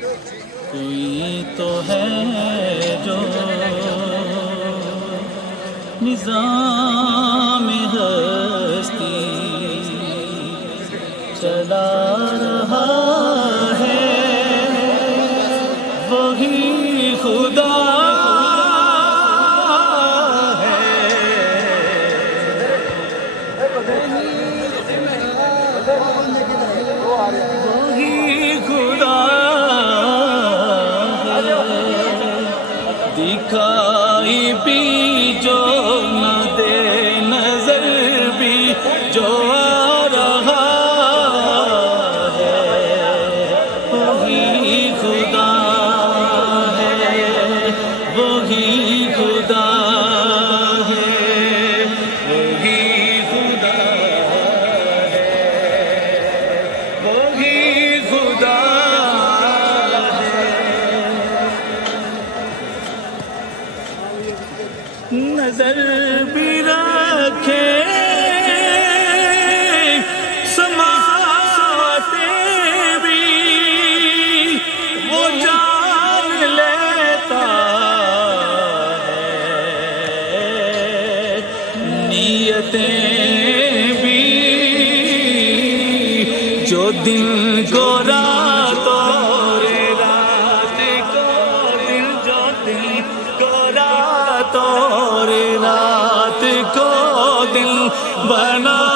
کوئی تو ہے جو نظام ہستی چلا رہا ہے، وہی خدا دکھائی بھی جو نہ دے، نظر بھی جو آ رہا ہے، وہی خدا ہے، وہی خدا ہے، وہی خدا ہے، وہی خدا نظر بھی رکھے سماتے بھی وہ جان لیتا ہے، نیتیں بھی جو دن کو رات اور رات کو دن، جو دن کو رات اور رات کو دن بنا